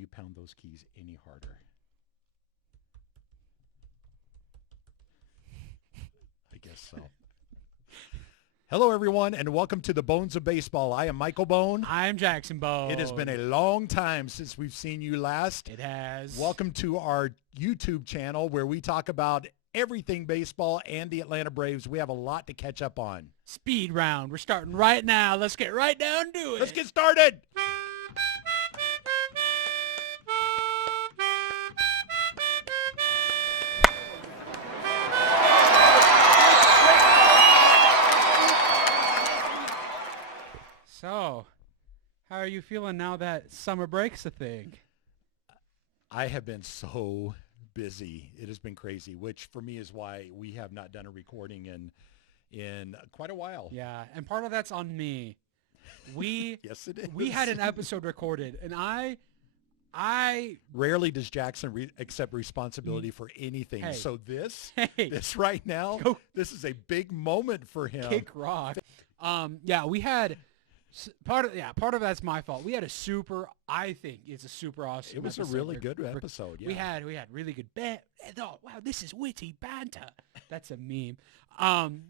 you pound those keys any harder? I guess so. Hello, everyone, and welcome to the Bones of Baseball. I am Michael Bone. I'm Jackson Bone. It has been a long time since we've seen you last. It has. Welcome to our YouTube channel where we talk about everything baseball and the Atlanta Braves. We have a lot to catch up on. Speed round. We're starting right now. Let's get right down to it. Let's get started. So, how are you feeling now that summer break's a thing? I have been so busy. It has been crazy, which for me is why we have not done a recording in quite a while. Yeah, and part of that's on me. We Yes, it is. We had an episode recorded, and I rarely does Jackson accept responsibility for anything. Hey. So this Hey. right now, Go. this is a big moment for him. kick rock. Yeah, we had part of that's my fault. We had I think it's a super awesome. It was a episode. really good episode. Yeah. We had really good oh, wow, this is witty banter. That's a meme.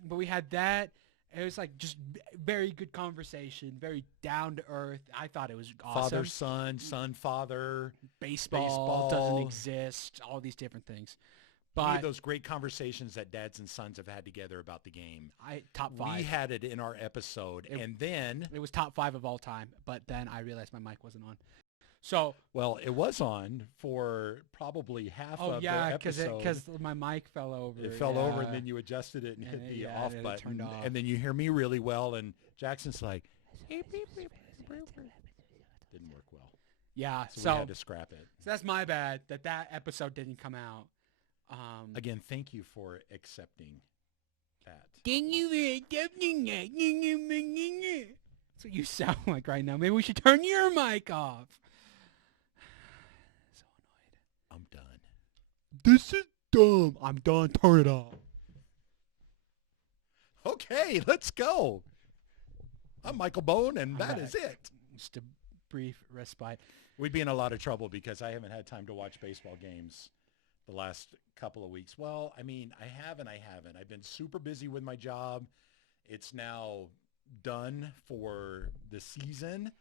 But we had that. It was like just very good conversation, very down to earth. I thought it was awesome. Father, son, father. Baseball doesn't exist. All these different things. Any But of those great conversations that dads and sons have had together about the game. top 5. We had it in our episode, and then It was top 5 of all time. But then I realized my mic wasn't on. So well, it was on for probably half of the episode. because my mic fell over. It fell over, and yeah. then you adjusted it and hit the yeah, off and it button, turned off. and then you hear me really well, and Jackson's like, didn't work well. Yeah, So we had to scrap it. so that's my bad that episode didn't come out. Again, thank you for accepting that. Thank you for accepting that. That's what you sound like right now. Maybe we should turn your mic off. So annoyed. I'm done. This is dumb. I'm done. Turn it off. Okay, let's go. I'm Michael Bone, and that All is right. it. Just a brief respite. We'd be in a lot of trouble because I haven't had time to watch baseball games the last couple of weeks. Well, I mean, I haven't. I've been super busy with my job. It's now done for the season,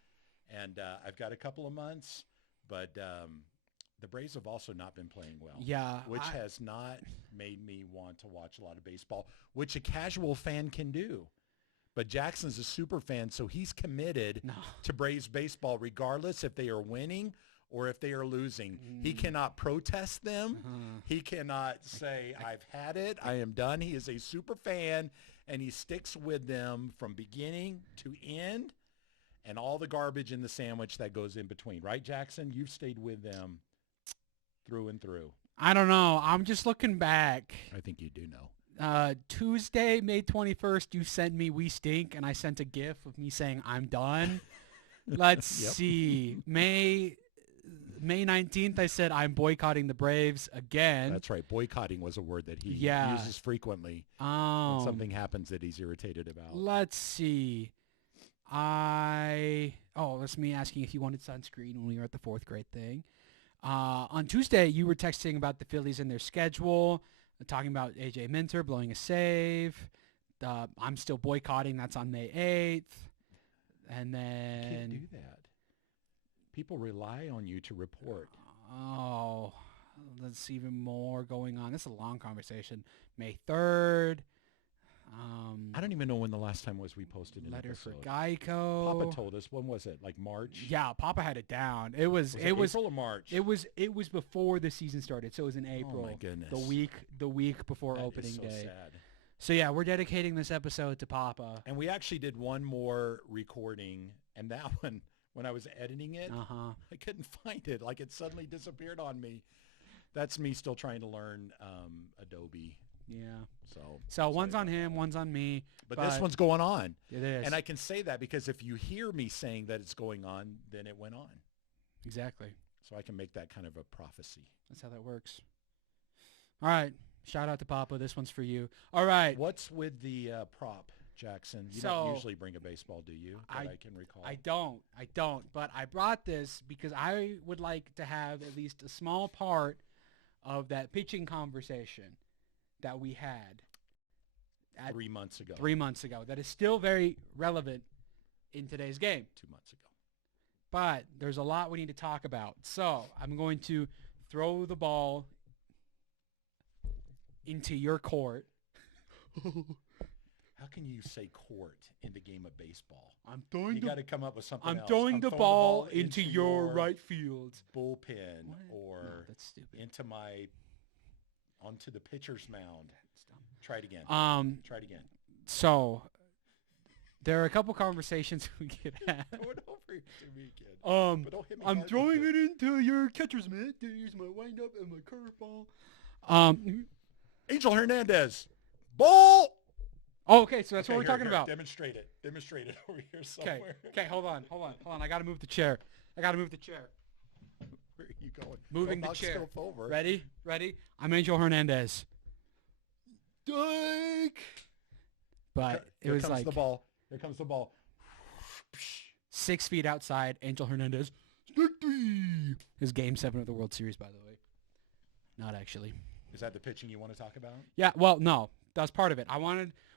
and I've got a couple of months, but the Braves have also not been playing well. Yeah. Which has not made me want to watch a lot of baseball, which a casual fan can do. But Jackson's a super fan, so he's committed to Braves baseball regardless if they are winning or if they are losing. He cannot protest them. He cannot say, I've had it. I am done. He is a super fan, and he sticks with them from beginning to end and all the garbage in the sandwich that goes in between. Right, Jackson? You've stayed with them through and through. I don't know. I'm just looking back. I think you do know. Tuesday, May 21st, you sent me We Stink, and I sent a GIF of me saying I'm done. Let's see. May 19th, I said I'm boycotting the Braves again. That's right. Boycotting was a word that he Yeah. uses frequently when something happens that he's irritated about. Let's see. That's me asking if you wanted sunscreen when we were at the 4th grade thing. On Tuesday, you were texting about the Phillies and their schedule, talking about AJ Minter blowing a save. I'm still boycotting. That's on May 8th. And then... You can't do that. People rely on you to report. Oh, there's even more going on. This is a long conversation. May 3rd. I don't even know when the last time was we posted an Letter episode. for Geico. Papa told us. When was it? Like March? Yeah, Papa had it down. It was April or March? It was before the season started, so it was in April. Oh my goodness. The week before That opening is so day. sad. So yeah, we're dedicating this episode to Papa. And we actually did one more recording, and that one, when I was editing it, I couldn't find it. Like it suddenly disappeared on me. That's me still trying to learn Adobe. Yeah. So one's on him, one's on me. But this one's going on. It is. And I can say that because if you hear me saying that it's going on, then it went on. Exactly. So I can make that kind of a prophecy. That's how that works. All right. Shout out to Papa. This one's for you. All right. What's with the prop, Jackson? You So, don't usually bring a baseball, do you? That I can recall. I don't. But I brought this because I would like to have at least a small part of that pitching conversation that we had 3 months ago. 3 months ago. That is still very relevant in today's game. 2 months ago. But there's a lot we need to talk about. So I'm going to throw the ball into your court. How can you say court in the game of baseball? You got to come up with something else. I'm throwing the ball into your right field. Bullpen What? or No, that's stupid. onto the pitcher's mound. Try it again. Try it again. So there are a couple conversations we could have. Throw it over to me, kid. But don't hit me I'm hard throwing with it into your catcher's mitt. Here's my windup and my curveball. Angel Hernandez. Ball. Oh, okay, so that's Okay, what we're talking here. about. Demonstrate it over here somewhere. Okay, hold on. I got to move the chair. Where are you going? Moving Don't the knock chair. stuff over. Ready? I'm Angel Hernandez. Dike. But it was like the ball. Here comes the ball. 6 feet outside. Angel Hernandez. Strike 3. His Game 7 of the World Series, by the way. Not actually. Is that the pitching you want to talk about? Yeah, well, no. That was part of it.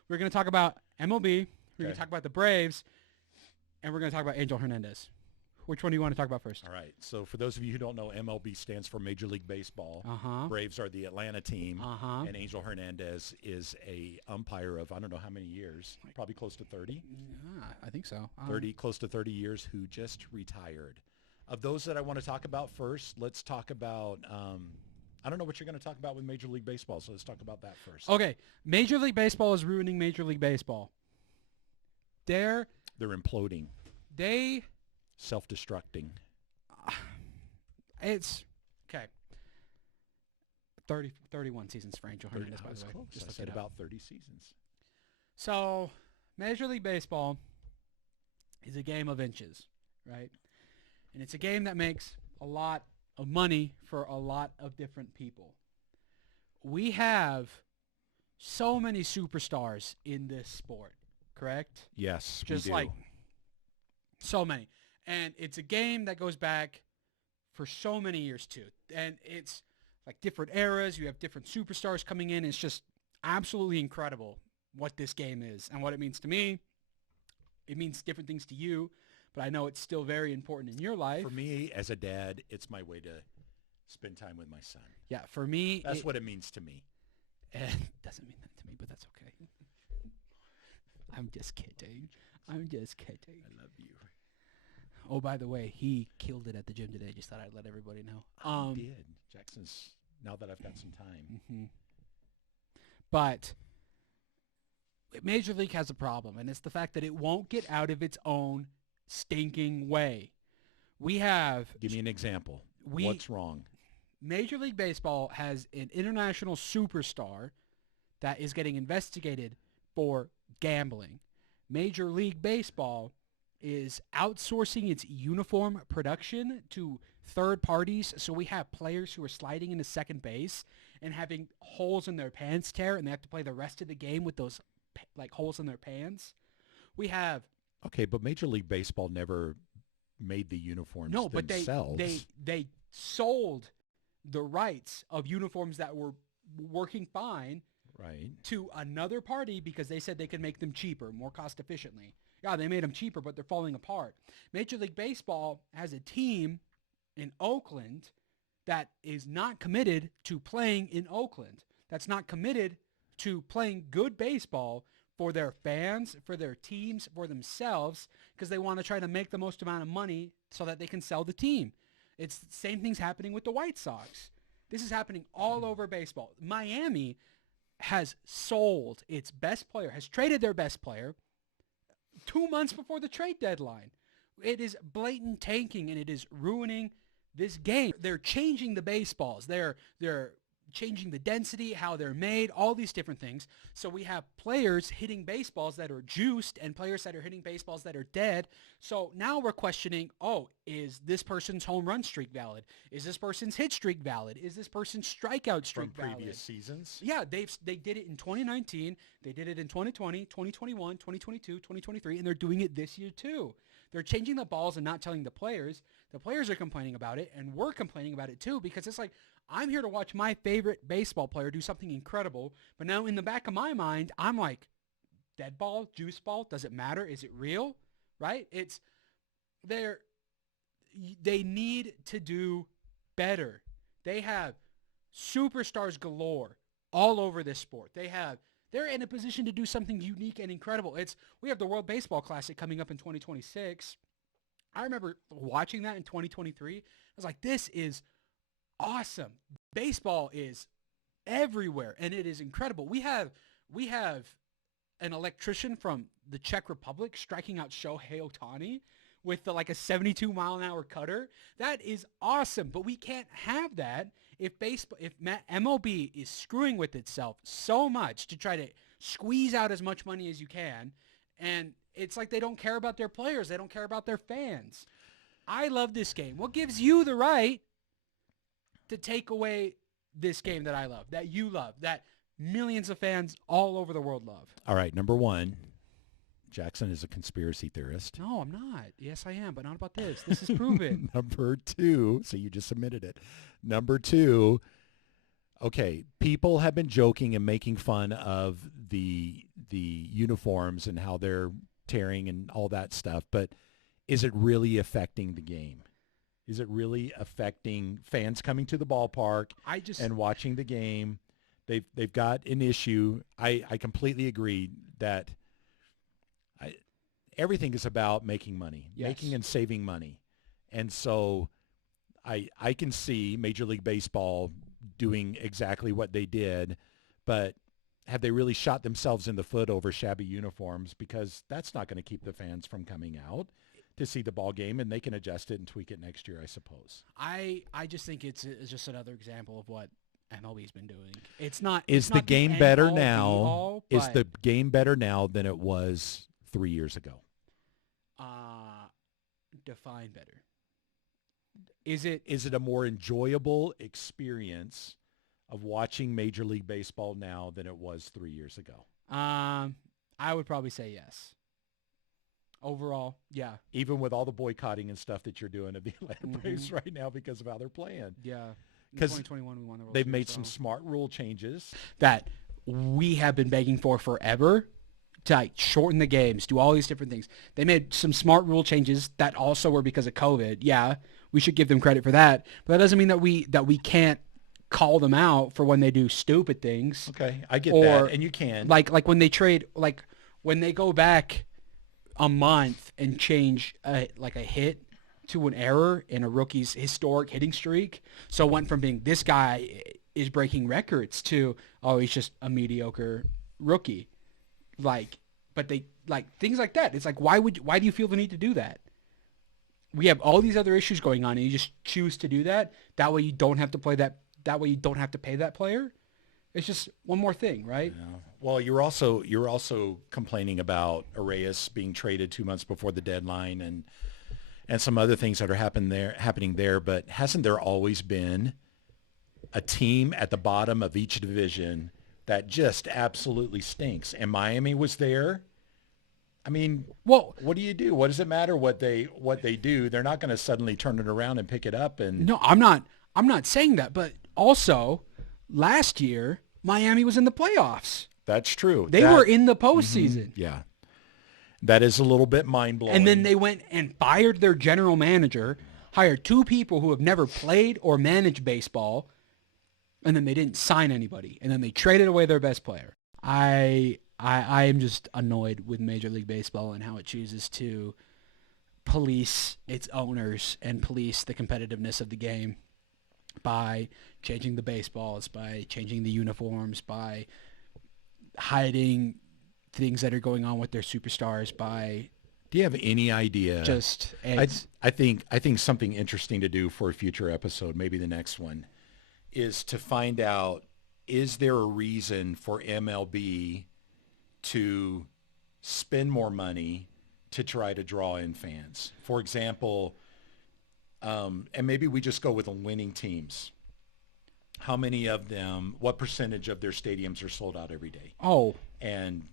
We're going to talk about MLB. We're going to talk about the Braves. And we're going to talk about Angel Hernandez. Which one do you want to talk about first? All right. So for those of you who don't know, MLB stands for Major League Baseball. Braves are the Atlanta team. And Angel Hernandez is a umpire of I don't know how many years, probably close to 30. Yeah, I think so. Close to 30 years, who just retired. Of those that I want to talk about first, let's talk about I don't know what you're going to talk about with Major League Baseball, so let's talk about that first. Okay. Major League Baseball is ruining Major League Baseball. They're imploding. Self-destructing. It's okay. 31 seasons for Angel Hernandez, by the way. Close. Just I looked said it up. about 30 seasons. So, Major League Baseball is a game of inches, right? And it's a game that makes a lot of money for a lot of different people. We have so many superstars in this sport, correct? Yes, Just we do. like so many. And it's a game that goes back for so many years too. And it's like different eras. You have different superstars coming in. It's just absolutely incredible what this game is and what it means to me. It means different things to you, but I know it's still very important in your life. For me, as a dad, it's my way to spend time with my son. Yeah, for me. That's what it means to me. It doesn't mean that to me, but that's okay. I'm just kidding. I love you. Oh, by the way, he killed it at the gym today. Just thought I'd let everybody know. He did. Jackson's, now that I've got some time. But Major League has a problem, and it's the fact that it won't get out of its own stinking way. Give me an example. What's wrong? Major League Baseball has an international superstar that is getting investigated for gambling. Major League Baseball is outsourcing its uniform production to third parties. So we have players who are sliding into second base and having holes in their pants tear, and they have to play the rest of the game with those like holes in their pants. We have Okay, but Major League Baseball never made the uniforms themselves. But they sold the rights of uniforms that were working fine to another party because they said they could make them cheaper, more cost efficiently. Yeah, they made them cheaper, but they're falling apart. Major League Baseball has a team in Oakland that is not committed to playing in Oakland. That's not committed to playing good baseball for their fans, for their teams, for themselves, because they want to try to make the most amount of money so that they can sell the team. It's the same thing's happening with the White Sox. This is happening all over baseball. Miami has sold its best player, has traded their best player 2 months before the trade deadline. It is blatant tanking, and it is ruining this game. They're changing the baseballs. They're changing the density, how they're made, all these different things. So we have players hitting baseballs that are juiced and players that are hitting baseballs that are dead. So now we're questioning, is this person's home run streak valid? Is this person's hit streak valid? Is this person's strikeout streak From valid? previous seasons? Yeah, they did it in 2019, they did it in 2020, 2021, 2022, 2023, and they're doing it this year too. They're changing the balls and not telling the players. The players are complaining about it, and we're complaining about it too, because it's like, I'm here to watch my favorite baseball player do something incredible, but now in the back of my mind, I'm like, dead ball, juice ball, does it matter? Is it real? Right? They need to do better. They have superstars galore all over this sport. They're in a position to do something unique and incredible. We have the World Baseball Classic coming up in 2026. I remember watching that in 2023. I was like, this is awesome. Baseball is everywhere, and it is incredible. We have an electrician from the Czech Republic striking out Shohei Ohtani with a 72-mile-an-hour cutter. That is awesome, but we can't have that if MLB is screwing with itself so much to try to squeeze out as much money as you can, and it's like they don't care about their players. They don't care about their fans. I love this game. What gives you the right to take away this game that I love, that you love, that millions of fans all over the world love? All right, number one, Jackson is a conspiracy theorist. No, I'm not. Yes, I am, but not about this. This is proven. Number two, so you just submitted it. Number two, okay, people have been joking and making fun of the uniforms and how they're tearing and all that stuff, but is it really affecting the game? Is it really affecting fans coming to the ballpark and watching the game? They've got an issue. I completely agree that everything is about making money, making and saving money. And so I can see Major League Baseball doing exactly what they did, but have they really shot themselves in the foot over shabby uniforms? Because that's not going to keep the fans from coming out to see the ball game, and they can adjust it and tweak it next year, I suppose. I just think it's just another example of what MLB's been doing. It's not. Is the game better now? Is the game better now than it was 3 years ago? Define better. Is it a more enjoyable experience of watching Major League Baseball now than it was 3 years ago? I would probably say yes. Overall, yeah. Even with all the boycotting and stuff that you're doing of the Atlanta Braves right now because of how they're playing. Yeah. In 2021, we won the World They've Series, made some smart rule changes that we have been begging for forever to shorten the games, do all these different things. They made some smart rule changes that also were because of COVID. Yeah, we should give them credit for that. But that doesn't mean that we can't call them out for when they do stupid things. Okay, I get that, and you can. Like when they trade, when they go back a month and change a hit to an error in a rookie's historic hitting streak. So it went from being this guy is breaking records to, he's just a mediocre rookie. But they things like that. It's like, why do you feel the need to do that? We have all these other issues going on and you just choose to do that. That way you don't have to play that. That way you don't have to pay that player. It's just one more thing, right? Yeah. Well, you're also complaining about Arias being traded 2 months before the deadline and some other things that are happening there. But hasn't there always been a team at the bottom of each division that just absolutely stinks? And Miami was there. I mean, well, what do? What does it matter what they do? They're not going to suddenly turn it around and pick it up. And no, I'm not saying that. But also, last year Miami was in the playoffs. That's true. They were in the postseason. Yeah. That is a little bit mind-blowing. And then they went and fired their general manager, hired two people who have never played or managed baseball, and then they didn't sign anybody. And then they traded away their best player. I am just annoyed with Major League Baseball and how it chooses to police its owners and police the competitiveness of the game by changing the baseballs, by changing the uniforms, by hiding things that are going on with their superstars, by... Do you have any idea? Just I think something interesting to do for a future episode, maybe the next one, is to find out, is there a reason for MLB to spend more money to try to draw in fans? For example, and maybe we just go with the winning teams. How many of them, what percentage of their stadiums are sold out every day? Oh. And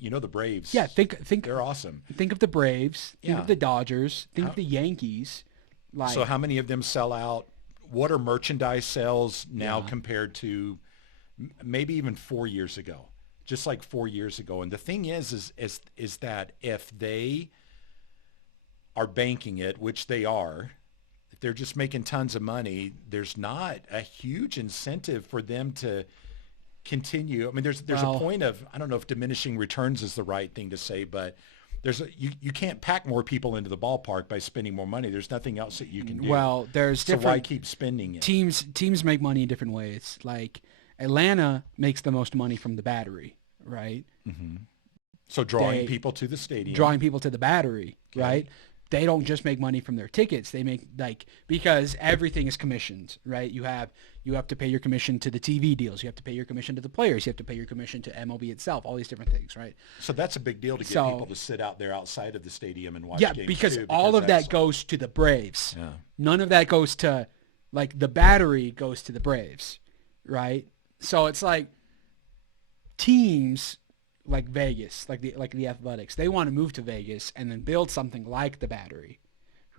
the Braves. Yeah, think they're awesome. Think of the Braves, think of the Dodgers, think of the Yankees. So how many of them sell out? What are merchandise sales now compared to maybe even 4 years ago? Just like 4 years ago. And the thing is that if they are banking it, which they are, if they're just making tons of money, there's not a huge incentive for them to continue. I mean, there's a point of, I don't know if diminishing returns is the right thing to say, but you can't pack more people into the ballpark by spending more money. There's nothing else that you can do. Well, there's so why keep spending it? Teams make money in different ways. Like Atlanta makes the most money from the Battery, right? Mm-hmm. So drawing people to the stadium. Drawing people to the Battery, right? They don't just make money from their tickets. They make because everything is commissioned, right? You have to pay your commission to the TV deals. You have to pay your commission to the players. You have to pay your commission to MLB itself. All these different things, right? So that's a big deal to get people to sit out there outside of the stadium and watch games too. Because all of that goes to the Braves. Yeah. None of that goes to, the Battery goes to the Braves, right? So it's like teams like Vegas, like the Athletics, they want to move to Vegas and then build something like the Battery,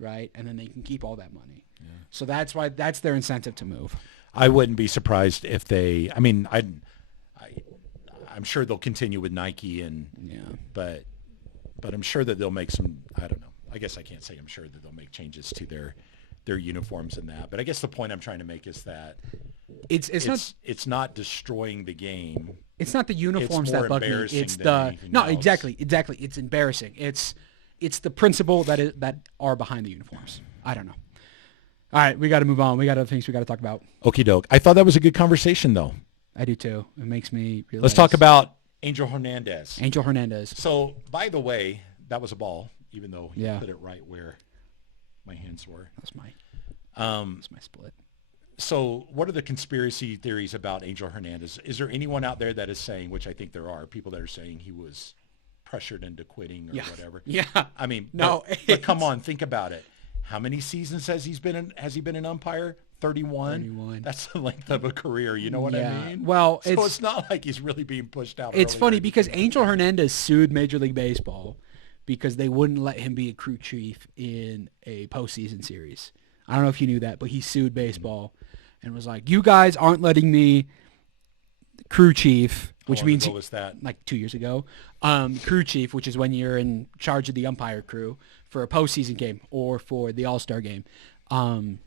right? And then they can keep all that money. Yeah. So that's their incentive to move. I wouldn't be surprised if they. I mean, I'm sure they'll continue with Nike but I'm sure that they'll make some. I don't know. I guess I can't say I'm sure that they'll make changes to their uniforms and that. But I guess the point I'm trying to make is that it's not destroying the game. It's not the uniforms that bug me. It's exactly. It's embarrassing. It's the principle that are behind the uniforms. I don't know. All right, we got to move on. We got other things we got to talk about. Okie doke. I thought that was a good conversation, though. I do too. It makes me realize. Let's talk about Angel Hernandez. Angel Hernandez. So, by the way, that was a ball, even though he put it right where my hands were. That's my split. So what are the conspiracy theories about Angel Hernandez? Is there anyone out there that is saying, which I think there are, people that are saying he was pressured into quitting or whatever? Yeah. I mean, no. But come on, think about it. How many seasons has he been an umpire? 31? That's the length of a career. You know what I mean? Well, so it's not like he's really being pushed out. It's funny because Angel Hernandez sued Major League Baseball because they wouldn't let him be a crew chief in a postseason series. I don't know if you knew that, but he sued baseball and was like, "You guys aren't letting me crew chief," which means what was that? Like 2 years ago. Crew chief, which is when you're in charge of the umpire crew for a postseason game or for the All-Star game. And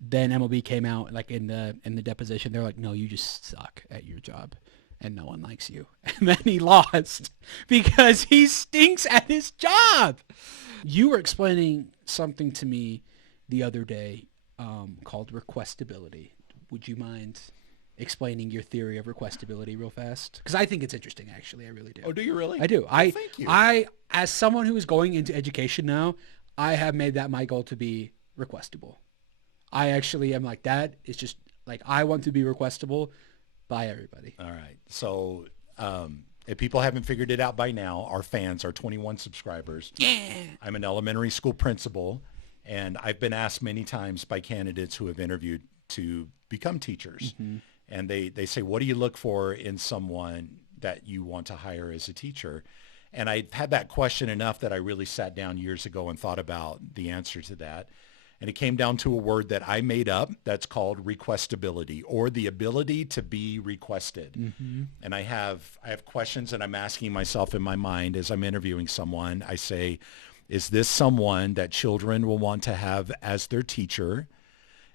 then MLB came out like in the deposition. They're like, "No, you just suck at your job, and no one likes you." And then he lost because he stinks at his job. You were explaining something to me the other day called requestability. Would you mind explaining your theory of requestability real fast? Because I think it's interesting, actually. I really do. Oh, do you really? I do. Well, thank you. As someone who is going into education now, I have made that my goal to be requestable. I actually am like, that is just like, I want to be requestable by everybody. All right. So if people haven't figured it out by now, our fans, our 21 subscribers. Yeah. I'm an elementary school principal, and I've been asked many times by candidates who have interviewed to become teachers. Mm-hmm. And they say, what do you look for in someone that you want to hire as a teacher? And I had that question enough that I really sat down years ago and thought about the answer to that. And it came down to a word that I made up that's called requestability, or the ability to be requested. Mm-hmm. And I have questions that I'm asking myself in my mind as I'm interviewing someone. I say, is this someone that children will want to have as their teacher?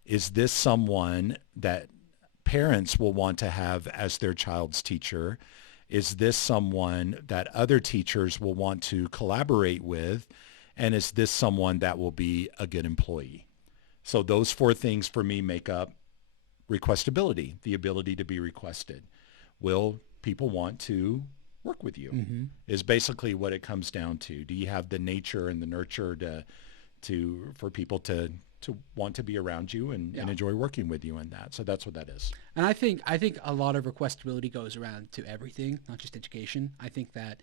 Is this someone that parents will want to have as their child's teacher? Is this someone that other teachers will want to collaborate with? And is this someone that will be a good employee? So those four things for me make up requestability, the ability to be requested. Will people want to work with you? Mm-hmm. Is basically what it comes down to. Do you have the nature and the nurture for people to to want to be around you and enjoy working with you in that. So that's what that is. And I think a lot of requestability goes around to everything, not just education. I think that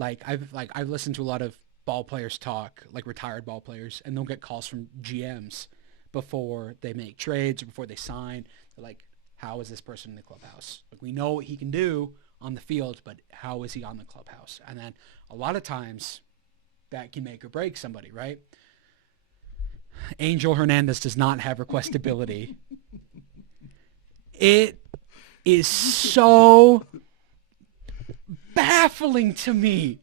I've listened to a lot of ball players talk, like retired ball players, and they'll get calls from GMs before they make trades or before they sign. They're like, how is this person in the clubhouse? Like, we know what he can do on the field, but how is he on the clubhouse? And then a lot of times that can make or break somebody, right? Angel Hernandez does not have requestability. It is so baffling to me.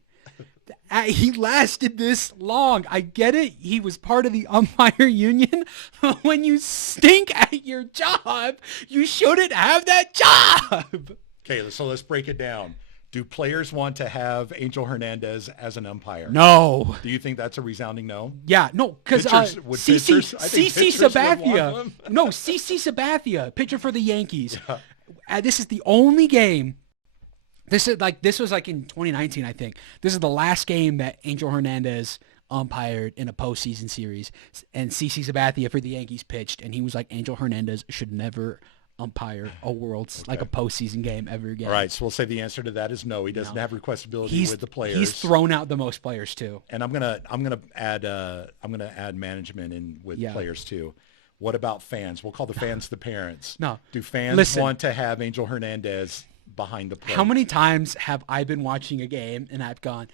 He lasted this long. I get it. He was part of the umpire union. But when you stink at your job, you shouldn't have that job. Okay, so let's break it down. Do players want to have Angel Hernandez as an umpire? No. Do you think that's a resounding no? Yeah, no, because CC Sabathia. No, CC Sabathia, pitcher for the Yankees. Yeah. This is the only game. This was like in 2019, I think. This is the last game that Angel Hernandez umpired in a postseason series, and CC Sabathia for the Yankees pitched, and he was like, Angel Hernandez should never umpire a postseason game ever again. All right, so we'll say the answer to that is no. He doesn't have requestability with the players. He's thrown out the most players too. And I'm gonna add management in with players too. What about fans? We'll call the fans the parents. No. Do fans want to have Angel Hernandez behind the plate? How many times have I been watching a game and I've gone,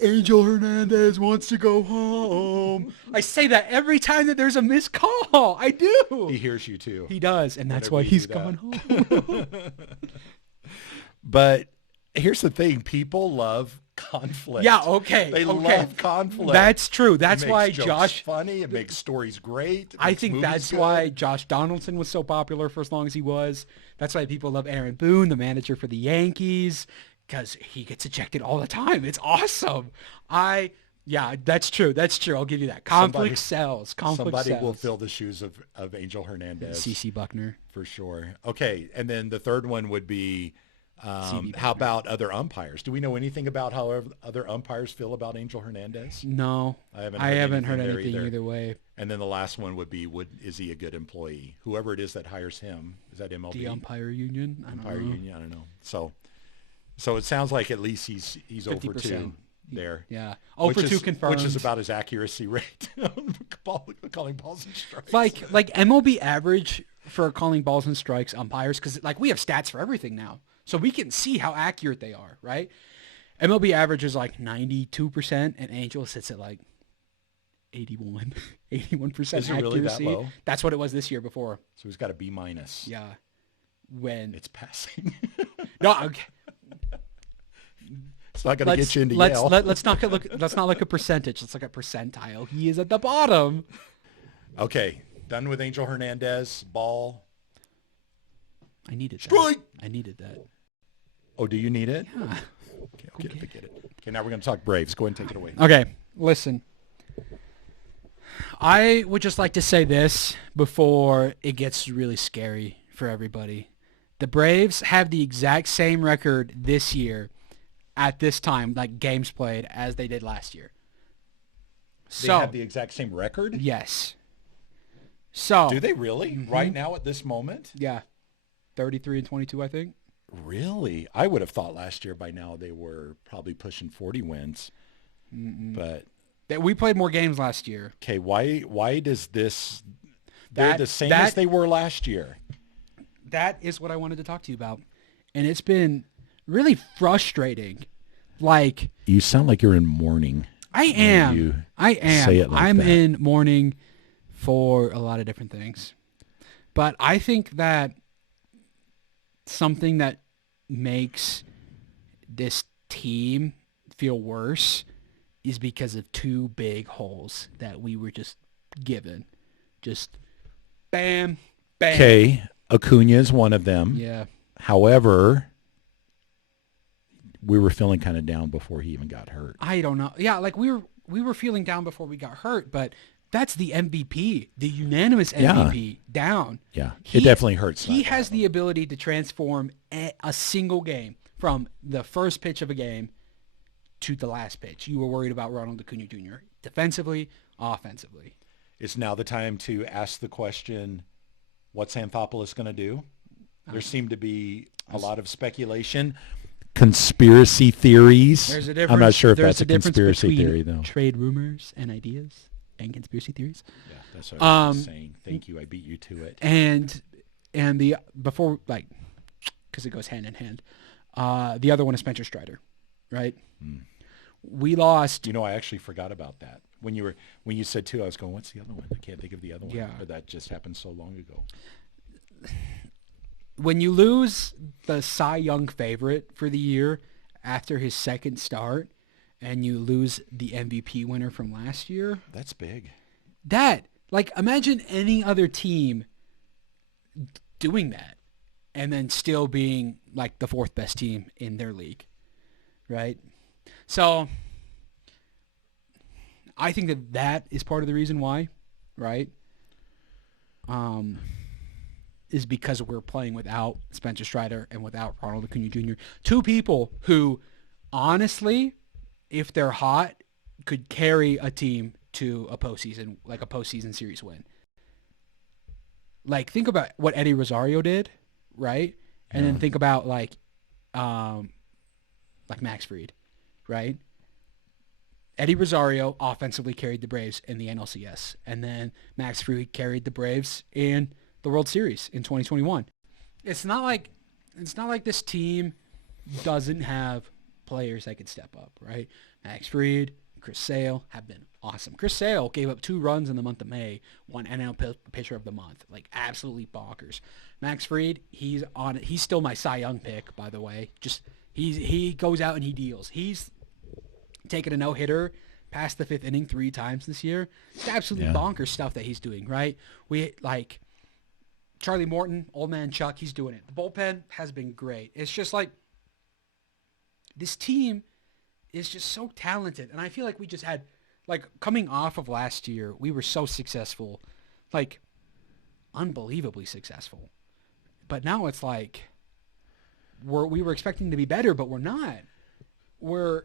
Angel Hernandez wants to go home? I say that every time that there's a missed call. I do. He hears you too. He does, and that's why he's going home. But here's the thing. People love conflict. Yeah, okay. They love conflict. That's true. That's why Josh funny. It makes stories great. I think that's why Josh Donaldson was so popular for as long as he was. That's why people love Aaron Boone, the manager for the Yankees, because he gets ejected all the time. It's awesome. That's true. That's true. I'll give you that. Conflict sells. Somebody will fill the shoes of Angel Hernandez. CC Buckner. For sure. Okay, and then the third one would be, how about other umpires? Do we know anything about how other umpires feel about Angel Hernandez? No. I haven't heard anything either way. And then the last one would be, is he a good employee? Whoever it is that hires him, is that MLB? The umpire union? I don't know. So it sounds like at least he's 0 for 2 there. Yeah. 0 for 2 confirmed. Which is about his accuracy rate calling balls and strikes. Like MLB average for calling balls and strikes umpires, because we have stats for everything now. So we can see how accurate they are, right? MLB average is like 92%, and Angel sits at like 81% Is it accuracy. really that low? That's what it was this year before. So he's got a B-. Yeah. When it's passing. No, okay. It's not going to get you into Yale. Let's not look at percentage. Let's look at percentile. He is at the bottom. Okay, done with Angel Hernandez. Ball. I needed that. Strike. I needed that. Oh, do you need it? Yeah. Okay, I'll get it. Okay, now we're going to talk Braves. Go ahead and take it away. Okay, listen. I would just like to say this before it gets really scary for everybody. The Braves have the exact same record this year at this time, like games played, as they did last year. They have the exact same record? Yes. So do they really? Mm-hmm. Right now at this moment? Yeah. 33-22, I think. Really? I would have thought last year by now they were probably pushing 40 wins. Mm-mm. But we played more games last year. Okay, why does this they're the same as they were last year? That is what I wanted to talk to you about. And it's been really frustrating. Like, you sound like you're in mourning. I am. Say it like I'm that. in mourning for a lot of different things. But I think that something that makes this team feel worse is because of two big holes that we were just given. Just bam, bam. Okay, Acuna is one of them. Yeah. However, we were feeling kind of down before he even got hurt. I don't know. Yeah, like we were feeling down before we got hurt, but that's the MVP, the unanimous MVP down. Yeah, it definitely hurts. He has the ability to transform a single game from the first pitch of a game to the last pitch. You were worried about Ronald Acuna Jr. defensively, offensively. Is now the time to ask the question, what's Anthopoulos going to do? There seemed to be a lot of speculation, conspiracy theories. There's a difference. I'm not sure if There's that's a conspiracy theory, though. Trade rumors and ideas and conspiracy theories. Yeah, that's what I was saying. Thank you. I beat you to it. And the before, like, because it goes hand in hand. The other one is Spencer Strider, right? We lost. You know, I actually forgot about that. When you said two, I was going, what's the other one? I can't think of the other one. Yeah. Or that just happened so long ago. When you lose the Cy Young favorite for the year after his second start, and you lose the MVP winner from last year, that's big. Imagine any other team doing that and then still being like the fourth best team in their league, right? So I think that is part of the reason why, right? Is because we're playing without Spencer Strider and without Ronald Acuna Jr. Two people who, honestly, if they're hot, could carry a team to a postseason, like a postseason series win. Like, think about what Eddie Rosario did, right? And then think about like Max Fried, right? Eddie Rosario offensively carried the Braves in the NLCS, and then Max Fried carried the Braves in the World Series in 2021. It's not like this team doesn't have players that can step up, right? Max Fried, Chris Sale have been awesome. Chris Sale gave up 2 runs in the month of May, won NL Pitcher of the Month, like absolutely bonkers. Max Fried, he's still my Cy Young pick, by the way. Just he goes out and he deals. He's taken a no-hitter past the 5th inning 3 times this year. It's absolutely bonkers stuff that he's doing, right? We like Charlie Morton, Old Man Chuck, he's doing it. The bullpen has been great. It's just like this team is just so talented. And I feel like we just had, like, coming off of last year, we were so successful, like, unbelievably successful. But now it's like we were expecting to be better, but we're not. Where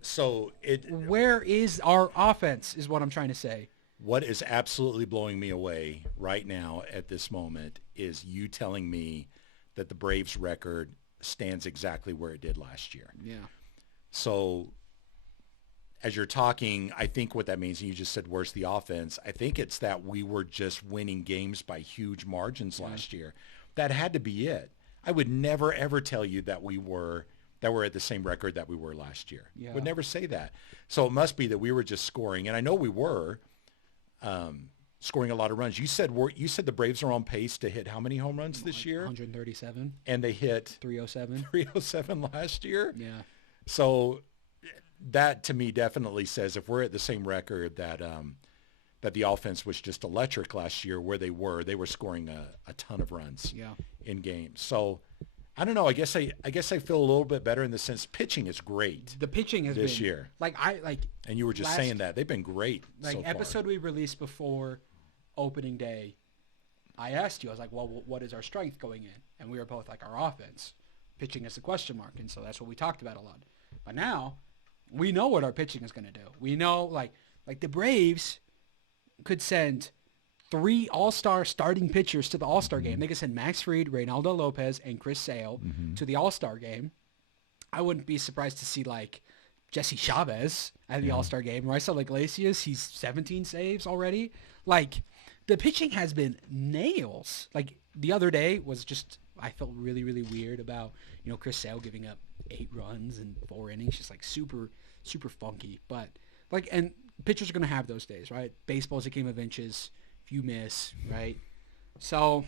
is our offense is what I'm trying to say. What is absolutely blowing me away right now at this moment is you telling me that the Braves record stands exactly where it did last year. Yeah. So as you're talking, I think what that means, and you just said, where's the offense? I think it's that we were just winning games by huge margins last year. That had to be it. I would never, ever tell you that we're at the same record that we were last year. Yeah. Would never say that. So it must be that we were just scoring, and I know we were scoring a lot of runs. You said the Braves are on pace to hit how many home runs this year? 137. And they hit 307. 307 last year? Yeah. So that to me definitely says if we're at the same record that the offense was just electric last year where they were scoring a ton of runs in games. So I don't know. I guess I feel a little bit better in the sense pitching is great. The pitching has this been, year. And you were just saying that they've been great. Like so episode far. we released before opening day, I asked you. I was like, "Well, what is our strength going in?" And we were both like, "Our offense." Pitching is a question mark, and so that's what we talked about a lot. But now we know what our pitching is going to do. We know like the Braves could send 3 all-star starting pitchers to the all-star game. They could send Max Fried, Reynaldo Lopez, and Chris Sale to the all-star game. I wouldn't be surprised to see like Jesse Chavez at the all-star game. Raisel Iglesias, he's 17 saves already. Like the pitching has been nails. Like the other day was just, I felt really, really weird about, Chris Sale giving up 8 runs in 4 innings. Just like super, super funky. But like, and pitchers are going to have those days, right? Baseball's a game of inches. If you miss, right? So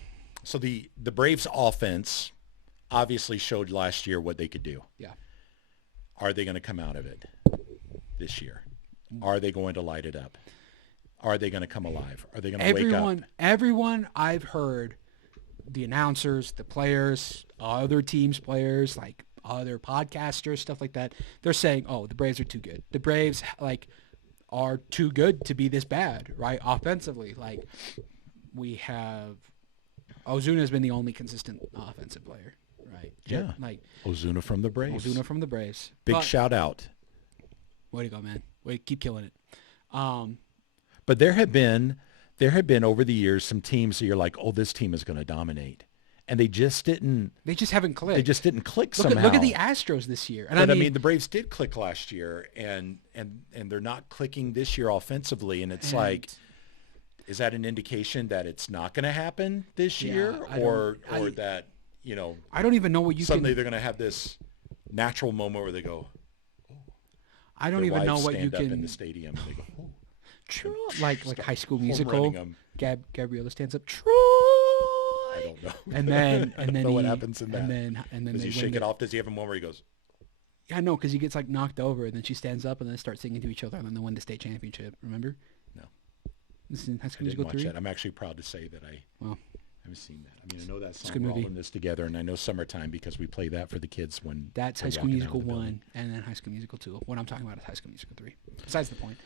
the Braves offense obviously showed last year what they could do. Yeah. Are they going to come out of it this year? Are they going to light it up? Are they going to come alive? Are they going to wake up? Everyone I've heard, the announcers, the players, other teams' players, like other podcasters, stuff like that, they're saying, oh, the Braves are too good. The Braves, are too good to be this bad, right? Offensively, like we have Ozuna has been the only consistent offensive player, right? Yeah, like Ozuna from the Braves. Big shout out. Way to go, man! Keep killing it. But there have been there have been over the years some teams that you're like, oh, this team is going to dominate. And they just didn't. They just haven't clicked. They just didn't click somehow. Look at the Astros this year. And I mean, the Braves did click last year, and they're not clicking this year offensively. And it's like, is that an indication that it's not going to happen this year, or that I don't even know what you suddenly they're going to have this natural moment where they go. I don't even know what you stand up can in the stadium. And they go, oh. like High School Musical. Gabriella stands up. Troy. I don't know. And then I don't know what happens in that. And then does he shake it off? Does he have a moment where he goes? Yeah, no, because he gets like knocked over, and then she stands up, and then start singing to each other, and then they win the state championship. Remember? No. This is High School I didn't Musical watch 3. that. I'm actually proud to say that I haven't seen that. I mean, I know that song. Good We're all movie. in this together, and I know Summertime because we play that for the kids when that's they're High School walking Musical out of the 1, building. and then High School Musical 2. What I'm talking about is High School Musical 3. Besides the point.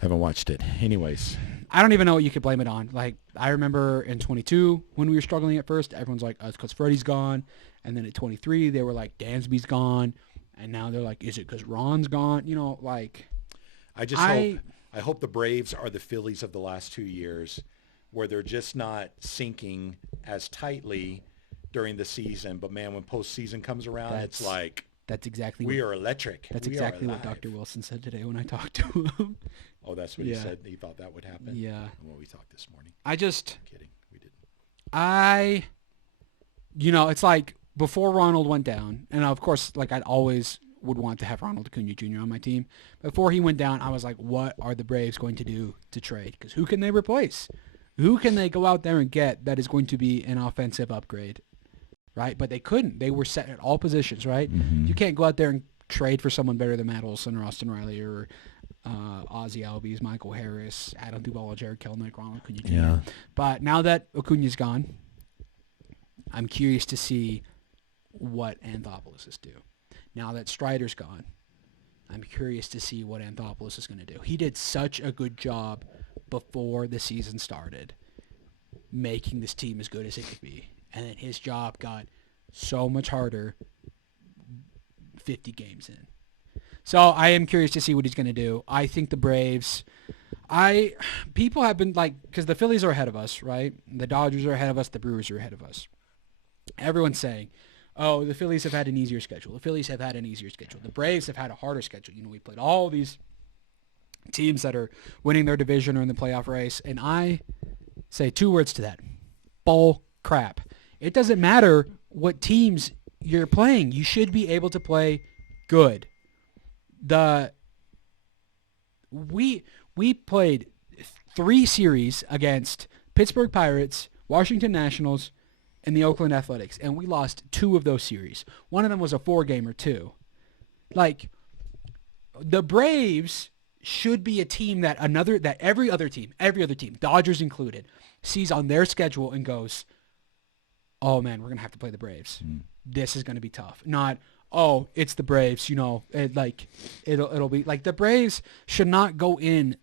Haven't watched it. Anyways. I don't even know what you could blame it on. Like, I remember in 22 when we were struggling at first, everyone's like, oh, it's because Freddie's gone. And then at 23, they were like, Dansby's gone. And now they're like, is it because Ron's gone? I hope the Braves are the Phillies of the last 2 years, where they're just not syncing as tightly during the season. But, man, when postseason comes around, it's like that's exactly we are electric. That's exactly what Dr. Wilson said today when I talked to him. Oh, that's what he said? He thought that would happen? Yeah. And what we talked this morning. I'm kidding. We didn't. It's like before Ronald went down, and of course, like I'd always would want to have Ronald Acuna Jr. on my team. Before he went down, I was like, what are the Braves going to do to trade? Because who can they replace? Who can they go out there and get that is going to be an offensive upgrade? Right? But they couldn't. They were set at all positions, right? Mm-hmm. You can't go out there and trade for someone better than Matt Olson or Austin Riley or Ozzie Albies, Michael Harris, Adam Duvall, Jared Kelenic, Ronald Acuna Jr. Yeah. But now that Acuna's gone, I'm curious to see what Anthopoulos is do. Now that Strider's gone, I'm curious to see what Anthopoulos is going to do. He did such a good job before the season started, making this team as good as it could be. And then his job got so much harder 50 games in. So I am curious to see what he's going to do. I think the Braves, people have been like, because the Phillies are ahead of us, right? The Dodgers are ahead of us. The Brewers are ahead of us. Everyone's saying, oh, the Phillies have had an easier schedule. The Phillies have had an easier schedule. The Braves have had a harder schedule. We played all these teams that are winning their division or in the playoff race. And I say 2 words to that. Bull crap. It doesn't matter what teams you're playing. You should be able to play good. We played 3 series against Pittsburgh Pirates, Washington Nationals, and the Oakland Athletics, and we lost 2 of those series. One of them was a 4-gamer too. Like, the Braves should be a team that every other team, Dodgers included, sees on their schedule and goes, oh man, we're gonna have to play the Braves. This is gonna be tough. Not, oh, it's the Braves. It'll be like the Braves should not go in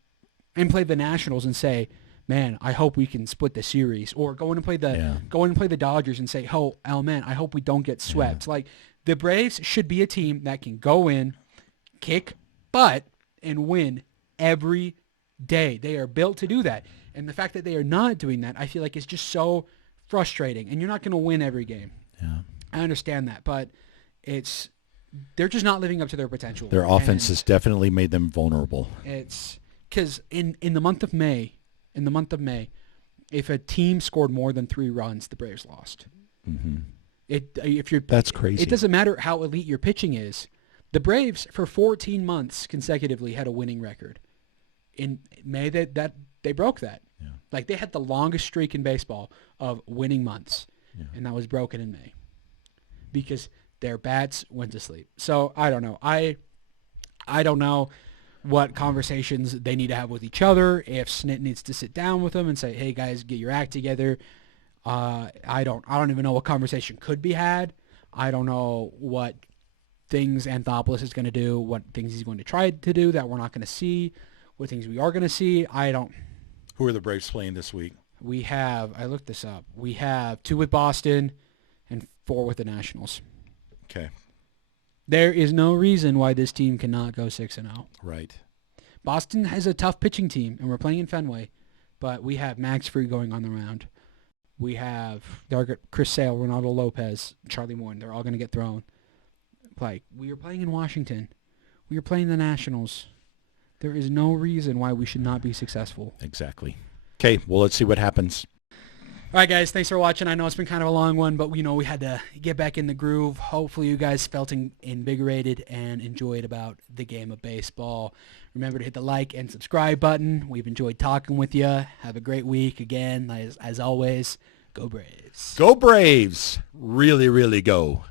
and play the Nationals and say, man, I hope we can split the series, or go in and play the Dodgers and say, oh man, I hope we don't get swept. Like, the Braves should be a team that can go in, kick butt, and win every day. They are built to do that. And the fact that they are not doing that, I feel like is just so frustrating. And you're not going to win every game. Yeah. I understand that, but they're just not living up to their potential. Their offense has definitely made them vulnerable. It's because in the month of May, if a team scored more than 3 runs, the Braves lost. Mm-hmm. That's crazy. It doesn't matter how elite your pitching is. The Braves for 14 months consecutively had a winning record. In May, they broke that. Yeah. Like, they had the longest streak in baseball of winning months, and that was broken in May because their bats went to sleep. So I don't know. I don't know what conversations they need to have with each other. If Snit needs to sit down with them and say, "Hey guys, get your act together." I don't even know what conversation could be had. I don't know what things Anthopoulos is going to do, what things he's going to try to do that we're not going to see, what things we are going to see. I don't. Who are the Braves playing this week? We have, I looked this up. We have 2 with Boston and 4 with the Nationals. Okay. There is no reason why this team cannot go 6-0. Right. Boston has a tough pitching team, and we're playing in Fenway. But we have Max Free going on the round. We have Chris Sale, Ronaldo Lopez, Charlie Morton. They're all going to get thrown. Like, we are playing in Washington. We are playing the Nationals. There is no reason why we should not be successful. Exactly. Okay, well, let's see what happens. All right, guys, thanks for watching. I know it's been kind of a long one, but, we had to get back in the groove. Hopefully you guys felt invigorated and enjoyed about the game of baseball. Remember to hit the like and subscribe button. We've enjoyed talking with you. Have a great week. Again, as always, go Braves. Go Braves. Really, really go.